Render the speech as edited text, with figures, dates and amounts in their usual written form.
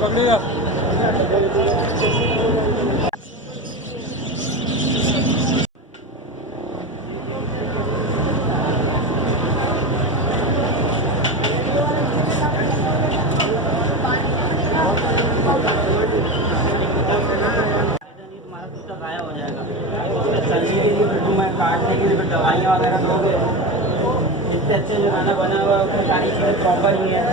पकड़ेगा। गायब हो जाएगा। चलने के लिए फिर तुम्हें काटने के लिए फिर दवाइयाँ वगैरह दोगे। जितने अच्छे जो खाना बना हुआ है उसमें सारी चीज़ें प्रॉपर हुई है।